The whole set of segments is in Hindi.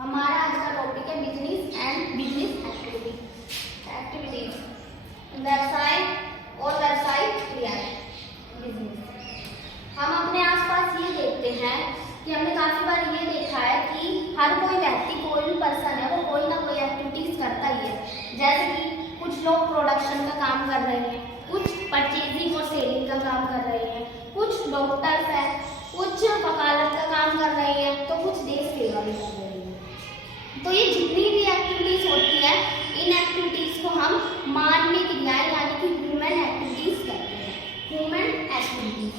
हमारा आज का टॉपिक है बिजनेस एंड बिजनेस एक्टिविटीज, व्यवसाय और व्यावसायिक क्रियाएं। बिजनेस हम अपने आसपास ये देखते हैं कि हमने काफी बार ये देखा है कि हर कोई व्यक्ति, कोई भी पर्सन है, वो कोई ना कोई एक्टिविटीज करता ही है। जैसे कि कुछ लोग प्रोडक्शन का काम कर रहे हैं, कुछ परचेजिंग और सेलिंग का काम कर रहे हैं, कुछ डॉक्टर्स हैं, कुछ वकालत का काम कर रहे हैं, तो कुछ देश सेवा भी कर रहे हैं। तो ये जितनी भी एक्टिविटीज होती है, इन एक्टिविटीज को हम मानवीय क्रियाएं यानी कि ह्यूमन एक्टिविटीज कहते हैं। ह्यूमन एक्टिविटीज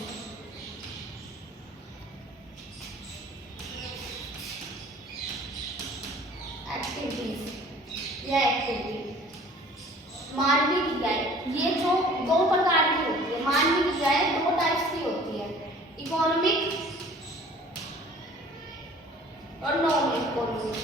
मानवीय क्रियाएं, ये जो दो प्रकार की होती है। मानवीय क्रियाएं दो टाइप्स की होती है, इकोनॉमिक और नॉन इकोनॉमिक।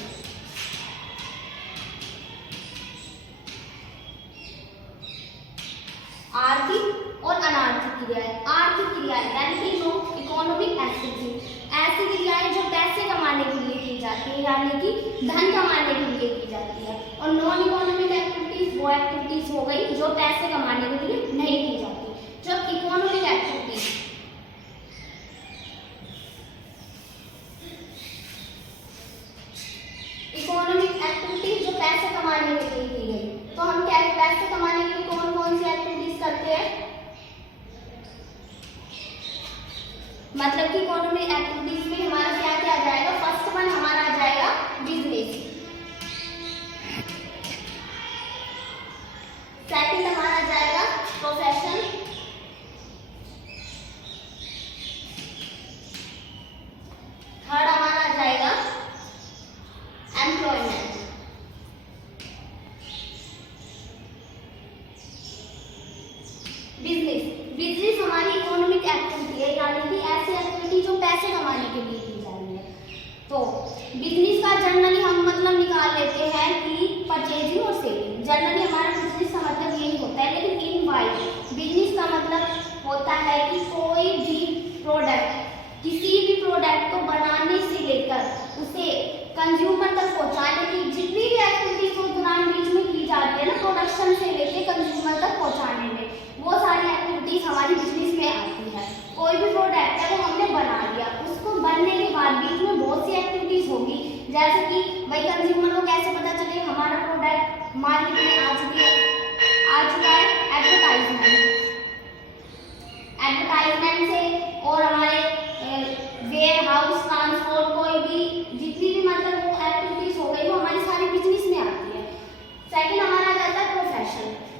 आर्थिक और अनार्थिक क्रियाएं। आर्थिक क्रियाएं यानी कि जो इकोनॉमिक एक्टिविटी, ऐसी क्रियाएं जो पैसे कमाने के लिए की जाती है, यानी कि धन कमाने के लिए की जाती है। और नॉन इकोनॉमिक एक्टिविटीज वो एक्टिविटीज हो गई जो पैसे कमाने के लिए नहीं की जाती। जब इकोनॉमिक एक्टिविटीज जो पैसे कमाने के लिए की गई, तो हम क्या पैसे कमाने के लिए कौन कौन सी एक्टिविटीज करते हैं? मतलब कि इकोनॉमिक एक्टिविटीज में हमारा क्या क्या आ जाएगा? फर्स्ट वन हमारा आ जाएगा बिजनेस, सेकंड हमारा आ जाएगा प्रोफेशन, थर्ड हमारा आ जाएगा एम्प्लॉयमेंट। बिजनेस हमारी इकोनॉमिक एक्टिविटी है, यानी कि ऐसी एक्टिविटी जो पैसे कमाने के लिए की जा रही है। तो बिजनेस का जनरली हम मतलब निकाल लेते हैं कि परचेजिंग और सेलिंग। जनरली हमारा बिजनेस का मतलब यही होता है, लेकिन इन वाइड बिजनेस का मतलब होता है कि कोई भी प्रोडक्ट, किसी भी प्रोडक्ट को बनाने से लेकर उसे कंज्यूमर तक पहुंचाने की जितनी भी एक्टिविटीज उस दौरान बीच में की जा रही है ना, प्रोडक्शन से लेकर कंज्यूमर तक पहुंचाने में, वो सारी एक्टिविटीज हमारी बिजनेस में आती है। कोई भी प्रोडक्ट है वो हमने बना लिया, उसको बनने के बाद बीच में बहुत सी एक्टिविटीज होगी, जैसे कि भाई कंज्यूमर को कैसे पता चले हमारा प्रोडक्ट मार्केट में आ चुका है। एडवर्टाइजमेंट से और हमारे वेयर हाउस, ट्रांसपोर्ट, कोई भी जितनी भी मतलब वो एक्टिविटीज हो गई वो हमारी सारी बिजनेस में आती है। सेकंड हमारा आ जाता है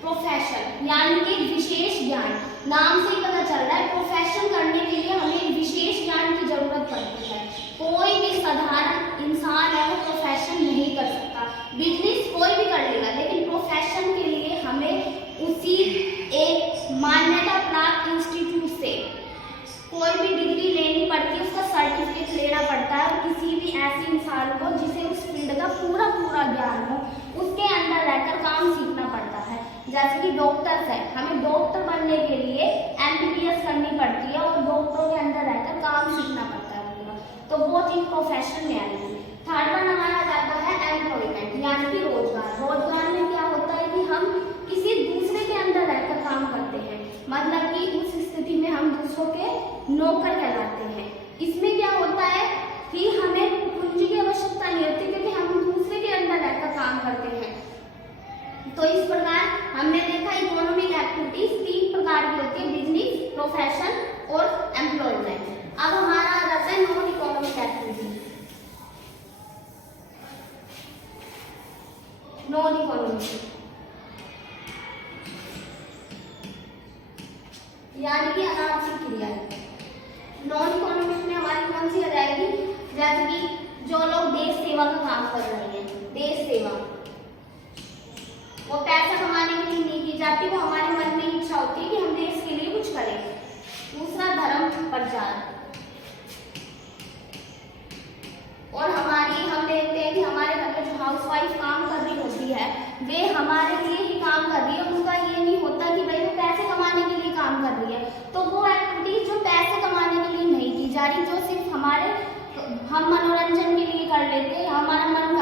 प्रोफेशन यानी कि विशेष ज्ञान। नाम से ही पता चल रहा है, प्रोफेशन करने के लिए हमें विशेष ज्ञान की जरूरत पड़ती है। कोई भी साधारण इंसान है वो प्रोफेशन नहीं कर सकता। बिजनेस कोई भी कर लेगा, लेकिन प्रोफेशन के लिए हमें उसी एक मान्यता प्राप्त इंस्टीट्यूट से कोई भी डिग्री लेनी पड़ती है, उसका सर्टिफिकेट लेना पड़ता है। और किसी भी ऐसे इंसान को जिसे उस फील्ड का पूरा ज्ञान हो, उसके अंदर रहकर काम सीखना पड़ता है। जैसे कि डॉक्टर्स है, हमें डॉक्टर बनने के लिए MBBS करनी पड़ती है और डॉक्टरों के अंदर रहकर काम सीखना पड़ता है पूरा, तो वो चीज प्रोफेशन में आएगी। थर्ड वन हमारा जाता है एम्प्लॉयमेंट यानी कि रोजगार। रोजगार में क्या होता है कि हम किसी दूसरे के अंदर रहकर काम करते हैं, मतलब कि उस स्थिति में हम दूसरों के नौकर कहलाते हैं। इसमें क्या होता है कि हमें पूंजी की आवश्यकता नहीं होती, क्योंकि हम दूसरे के अंदर रहकर काम करते हैं। तो इस प्रकार हमने देखा इकोनॉमिक एक्टिविटीज 3 प्रकार की होती है, बिजनेस, प्रोफेशन और एम्प्लॉयमेंट। अब हमारा आ जाता है non economic activities. Non economic यानी कि अनार्थिक क्रियाएं। नॉन इकोनॉमिक में हमारी कौन सी आ जाएगी? जैसे कि जो लोग देश सेवा का काम कर रहे हैं, देश सेवा वो पैसा कमाने के लिए नहीं की जाती, वो हमारे मन में इच्छा होती है कि हम देश के लिए कुछ करें। दूसरा धर्म प्रचार, और हम देखते हैं कि हमारे घर में जो हाउसवाइफ काम कर रही होती है वे हमारे लिए ही काम कर रही है, उनका ये नहीं होता कि भाई वो पैसे कमाने के लिए काम कर रही है। तो वो एक्टिविटीज जो पैसे कमाने के लिए नहीं की जा रही, जो सिर्फ हमारे हम मनोरंजन के लिए कर लेते हैं, हमारा मन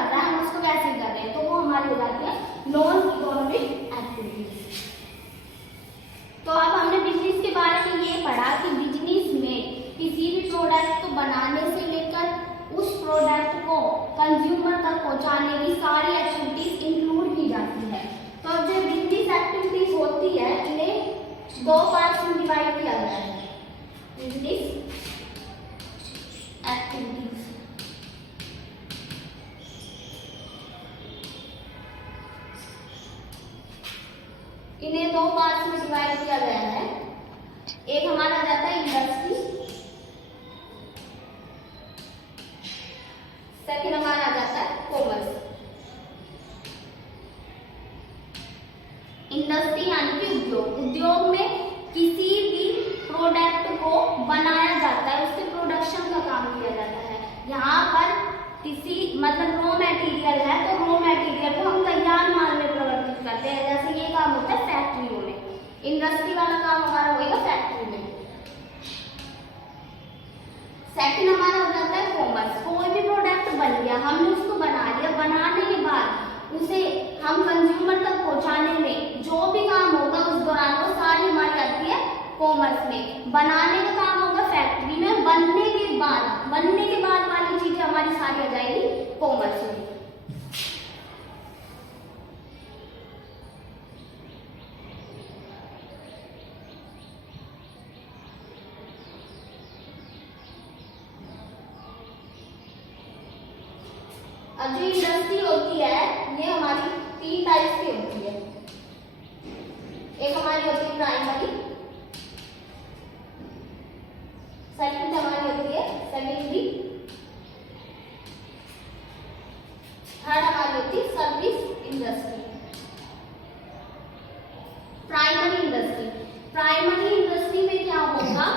हमारी हो जाती है नॉन इकोनॉमिक एक्टिविटीज। तो अब हमने बिजनेस के बारे में ये पढ़ा कि बिजनेस में किसी भी प्रोडक्ट को बनाने से लेकर उस प्रोडक्ट को कंज्यूमर तक पहुंचाने की सारी एक्टिविटीज इंक्लूड की जाती है। तो अब जो बिजनेस एक्टिविटीज होती है इन्हें दो पार्ट्स में डिवाइड किया गया है। बिजनेस एक्टिविटीज इन्हें दो पार्ट्स में डिवाइड किया गया है। एक हमारा जाता है इंडस्ट्री, सेकंड हमारा जाता है कॉमर्स। इंडस्ट्री यानी कि उद्योग। उद्योग में किसी भी प्रोडक्ट को बनाया जाता है, उसके प्रोडक्शन का काम किया जाता है। यहाँ पर किसी मतलब रॉ मटेरियल है तो रॉ मटेरियल को हम तैयार माल में परिवर्तित करते हैं। जैसे ये काम होता है फैक्ट्रियों में, इंडस्ट्री वाला काम हमारा होगा फैक्ट्री में। सेकंड हमारा हो जाता है कॉमर्स। कोई भी प्रोडक्ट बन गया, हमने उसको बना लिया, बनाने के बाद उसे हम कंज्यूमर तक पहुंचाने में जो भी काम होगा उस दौरान वो सारी हमारी आती है कॉमर्स में। बनाने का काम होगा फैक्ट्री में, बनने के बाद वाली चीजें हमारी सारी आ जाएगी कॉमर्स में। अब जो इंडस्ट्री होती है ये हमारी तीन टाइप्स की होती है। एक हमारी होती है प्राइमरी, सेकंड हमारी होती है सेकेंडरी, थर्ड हमारी होती है service industry. Primary industry, primary industry में क्या होगा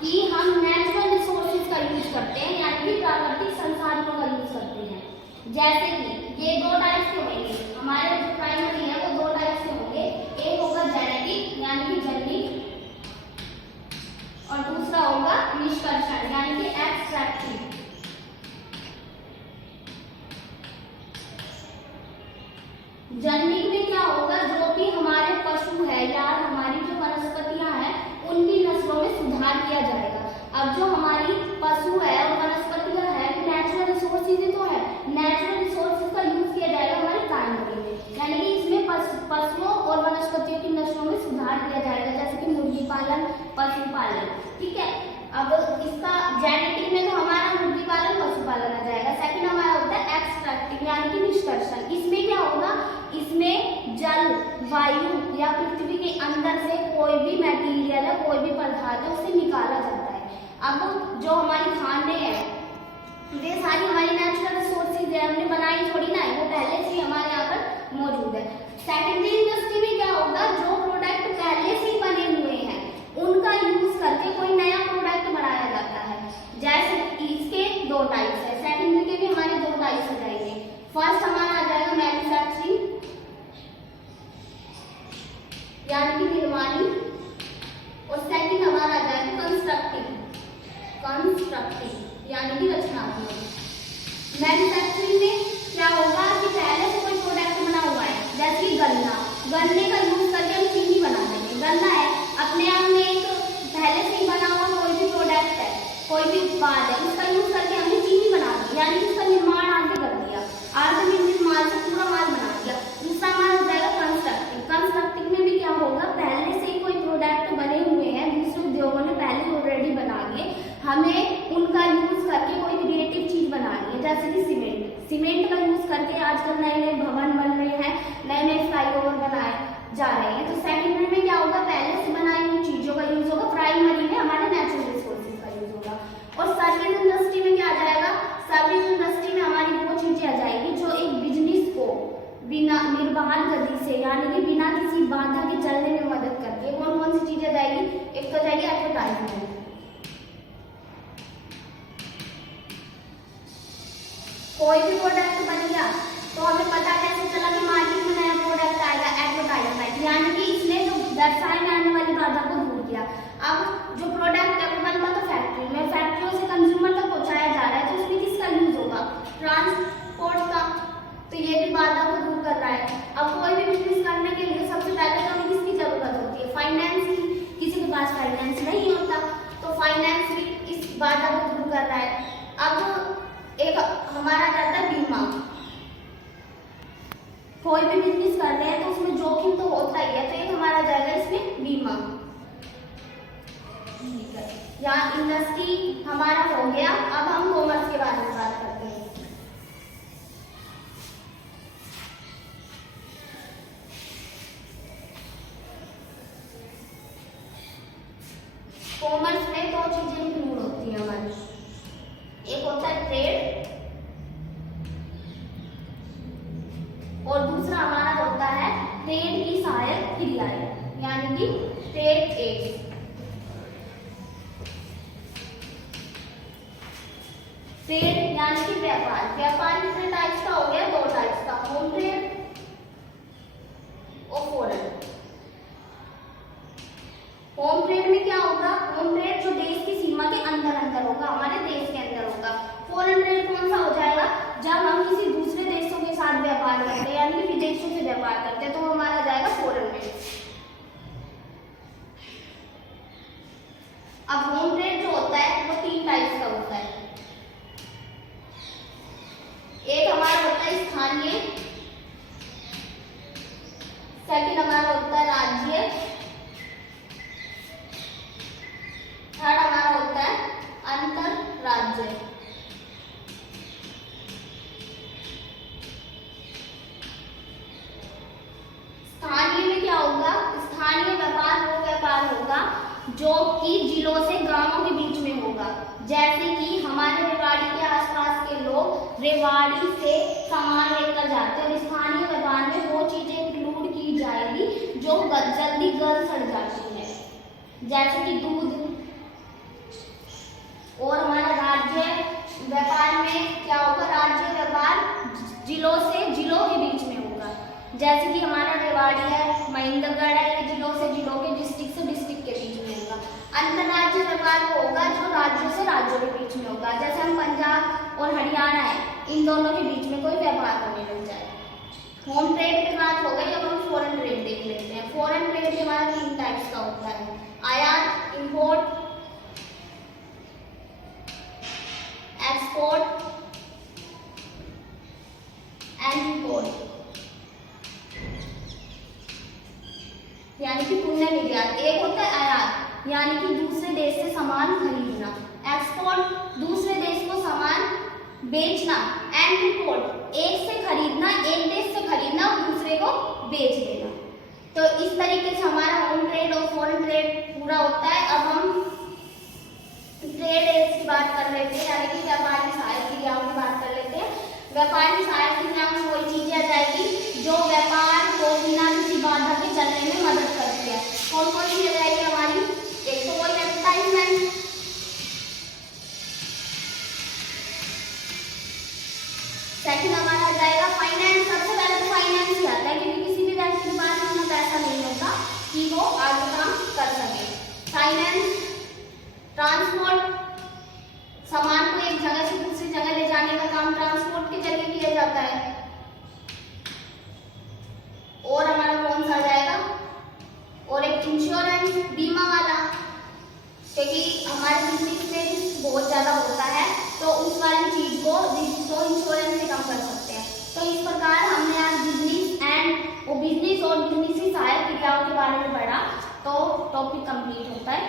कि हम नेचुरल रिसोर्सेज का यूज करते हैं, यानी कि प्राकृतिक संसाधनों का यूज करते हैं। जैसे कि ये दो टाइप्स के होंगे, हमारे जो प्राइमरी है वो दो टाइप्स के होंगे। एक होगा जेनेटिक यानी कि जैविक, और दूसरा होगा निष्कर्षण यानी कि एक्सट्रैक्टिव। जैविक में क्या होगा, जो भी हमारे पशु है या हमारी जो वनस्पतियां हैं उनकी नस्लों में सुधार किया जाएगा। अब जो हमारी पशु है और वनस्पतियां है नेचुरल रिसोर्सेज तो है, नेचुरल रिसोर्सेज का यूज किया जाएगा हमारे प्राइमरी में, यानी कि इसमें पशुओं और वनस्पतियों की नस्लों में सुधार किया जाएगा, जैसे कि मुर्गी पालन, पशुपालन। ठीक है, अब इसका जेनेटिक में तो हमारा मुर्गी पालन, पशुपालन आ जाएगा। सेकंड हमारा होता है एक्सट्रैक्टिव यानी कि निष्कर्षण। इसमें क्या होगा, इसमें जल, वायु या पृथ्वी के अंदर से कोई भी मटेरियल है, कोई भी पदार्थ है उसे निकाला जाता है। अब जो हमारी खाने हैं वे सारी हमारी नेचुरल रिसोर्सेज है, हमने बनाई थोड़ी ना है, वो पहले से ही हमारे यहाँ पर मौजूद है। सेकेंडरी इंडस्ट्री में क्या होगा, जो प्रोडक्ट पहले से ही बने हुए हैं उनका यूज करके कोई नया प्रोडक्ट बनाया जाता है। जैसे इसके दो टाइप्स है, सेकेंडरी के भी हमारे दो टाइप्स हो जाएंगे। फर्स्ट हमारा आ जाएगा मैन्युफैक्चरिंग यानी कि निर्माणी, और सेकंड हमारा आ जाएगा कंस्ट्रक्टिव यानी कि रचनात्मक। मैन्युफैक्चरिंग में क्या होगा कि पहले से कोई प्रोडक्ट बना हुआ है, जैसे कि गन्ने का यूज करके हम चीनी बना देंगे। गन्ना है अपने आप में एक पहले से ही बना हुआ कोई भी प्रोडक्ट है, कोई भी उत्पाद है, उसका यूज करके हमने चीनी बना दी, यानी कि उसका निर्माण आगे कर दिया, आर्टिफिशियल माल से पूरा माल बना दिया। दूसरा माल हो जाएगा कंस्ट्रक्टिव। कंस्ट्रक्टिव में भी क्या होगा, पहले से ही कोई प्रोडक्ट बने हुए हैं, दूसरे उद्योगों ने पहले ऑलरेडी बना लिए, हमें उनका यूज करके कोई क्रिएटिव चीज बनानी है। जैसे कि सीमेंट का यूज करके आजकल नए नए भवन बन रहे हैं, नए नए फ्लाईओवर बनाए जा रहे हैं। तो सेकेंडरी में क्या होगा, पहले से बनाई हुई चीजों का यूज होगा, प्राइमरी में हमारे नेचुरल रिसोर्सेज का यूज होगा। और सर्विस इंडस्ट्री में क्या आ जाएगा, सर्विस इंडस्ट्री में हमारी वो चीजें आ जाएगी जो एक बिजनेस को बिना निर्बाध गति से यानी कि बिना किसी बाधा के चलने में मदद करती है। कौन कौन सी चीजें जाएगी, एक तो जाएगी एडवर्टाइजमेंट, कोई भी प्रोडक्ट बन गया तो हमें पता कैसे चला कि मार्केट में नया प्रोडक्ट आएगा, एडवर्टाइजमेंट, यानी कि इसने जो व्यवसाय में आने वाली बाधा को दूर किया। अब जो प्रोडक्ट है वो बनता तो फैक्ट्री में, फैक्ट्रियों से कंज्यूमर तक पहुंचाया जा रहा है, तो उसमें किसका यूज होगा, ट्रांसपोर्ट का, तो ये भी बाधा को दूर कर रहा रहा है। अब कोई भी बिजनेस करने के लिए सबसे पहले तो हमें किसकी जरूरत होती है? फाइनेंस की। किसी के पास फाइनेंस नहीं होता, तो फाइनेंस भी इस बाधा को दूर कर रहा है। अब एक हमारा जाता है बीमा। कोई भी बिजनेस कर रहे हैं तो उसमें जोखिम तो होता ही है, तो एक हमारा जाएगा इसमें बीमा। ठीक है, यहाँ इंडस्ट्री हमारा हो गया। अब हम कॉमर्स के बारे में बात करते हैं। कॉमर्स में दो चीजें इंक्लूड होती हैं हमारी। एक होता है ट्रेड और दूसरा हमारा होता है ट्रेड की सहायक क्रियाएं, यानी कि ट्रेड एड्स। ट्रेड यानी कि व्यापार। व्यापार कितने टाइप्स का हो गया? दो टाइप्स का, होम ट्रेड और फॉरेन। होम ट्रेड में क्या होगा? होम ट्रेड जो देश की सीमा के अंदर अंदर होगा, हमारे देश के अंदर होगा। फॉरेन ट्रेड कौन सा हो जाएगा? जब हम किसी दूसरे देशों के साथ व्यापार करते हैं, यानी कि विदेशों से व्यापार करते हैं, तो हमारा जाएगा फॉरेन ट्रेड। अब होम ट्रेड जो होता है वो तीन टाइप्स का होता है। एक हमारा होता है स्थानीय, सेकंड हमारा होता है राज्य, थर्ड हमारा होता है अंतरराज्य। स्थानीय में क्या होगा? स्थानीय व्यापार वो व्यापार होगा जो कि जिलों से गांवों के बीच में होगा। जैसे कि हमारे रेवाड़ी के आसपास के लोग रेवाड़ी से सामान लेकर जाते हैं, और स्थानीय व्यापार में वो चीजें इंक्लूड की जाएगी जो जल्दी गल सड़ जाती है, जैसे कि दूध। और हमारा राज्य व्यापार में क्या होगा? राज्य व्यापार जिलों से जिलों के बीच में होगा, जैसे कि हमारा रेवाड़ी है, महेंद्रगढ़ है, ये जिलों से जिलों के, डिस्ट्रिक्ट से डिस्ट्रिक्ट के बीच में होगा। अंतरराज्य व्यापार होगा जो राज्यों से राज्यों के बीच में होगा, जैसे हम पंजाब और हरियाणा है, इन दोनों के बीच में कोई व्यापार होने लग जाए। होम ट्रेड की बात हो गई। अब हम फॉरेन ट्रेड देख लेते हैं। फॉरेन ट्रेड हमारा तीन टाइप्स का होता है, आयात, इंपोर्ट, एक्सपोर्ट एंड इंपोर्ट, यानी कि पुण्य निर्यात। एक होता है आयात, यानी कि दूसरे देश से सामान खरीदना। एक्सपोर्ट, दूसरे देश को सामान बेचना। एंड इंपोर्ट, एक से खरीदना, एक देश से खरीदना और दूसरे को बेच देना। तो इस तरीके से हमारा होम ट्रेड और फॉरेन ट्रेड पूरा होता है। अब हम ट्रेड एड्स की बात कर लेते हैं, यानी कि व्यापार की सहायक क्रियाओं की बात कर लेते हैं। व्यापार की सहायक क्रियाओं में वही चीजें आ जाएगी जो व्यापार को बिना किसी बाधा के चलने में मदद करती है। कौन कौन सी आ जाएगी हमारी? एक तो वही एडवर्टाइजमेंट, सेकंड हमारा जाएगा फाइनेंस। सबसे पहले तो फाइनेंस ही आता है, क्योंकि किसी भी व्यक्ति के पास इतना पैसा नहीं होता कि वो आगे काम कर सके। फाइनेंस, ट्रांसपोर्ट, सामान को एक जगह से दूसरी जगह ले जाने का काम ट्रांसपोर्ट के जरिए किया जाता है। और हमारा कौन सा जाएगा? और एक इंश्योरेंस, बीमा वाला, क्योंकि हमारे बिजनेस में बहुत ज्यादा होता है तो उस वाली चीज को इंश्योरेंस से कम कर सकते हैं। तो इस प्रकार हमने आज बिजनेस और बिजनेस की सहायक क्रियाओं के बारे में पढ़ा। तो टॉपिक कंप्लीट होता है।